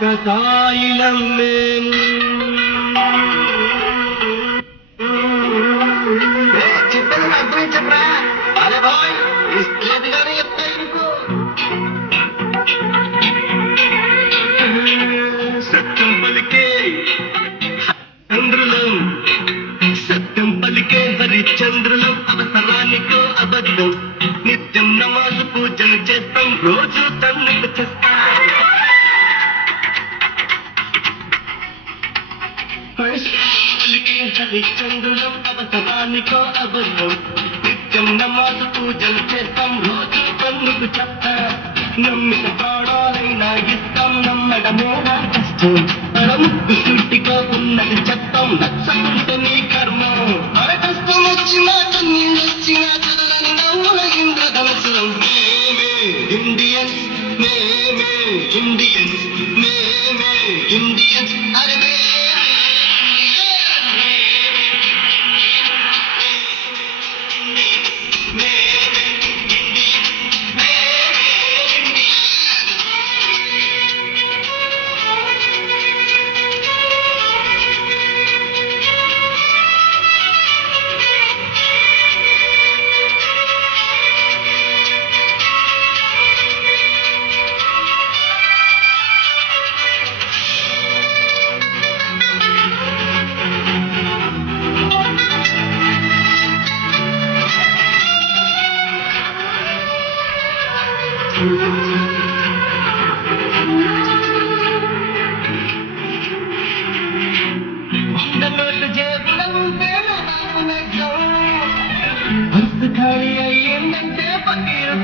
ఆకతాయిలం మేము చెప్పరా అరే బాయ్ లేదు కానీ చెప్తా ఇంకో సత్యం పలికే చంద్రులం సత్యం పలికే హరిచంద్రులం అవసరానికో అబద్ధం నిత్యం నమాజు పూజలు చేస్తాం రోజు తన్నుకు చేస్తాం హరిచంద్రులం అవసరానికో అబద్ధం నిత్యం నమాజు పూజలు చేస్తాం రోజు తన్నుకు చెప్తాం నమ్మిన ప్రాణాలైనా ఇస్తాం నమ్మడమే నా కష్టం ముక్కు సూటిగా ఉన్నది చెప్తాం నచ్చకుంటే నీ కర్మ అర కష్టం వచ్చినా కన్నీళ్ళు వచ్చినా చదరని నవ్వుల ఇంద్రధనుసులం మేమే ఇండియన్స్ మేమే ఇండియన్స్ మేమే ఇండియన్స్ అరే ఖాళీ అయ్యిందంటే పక్కీరు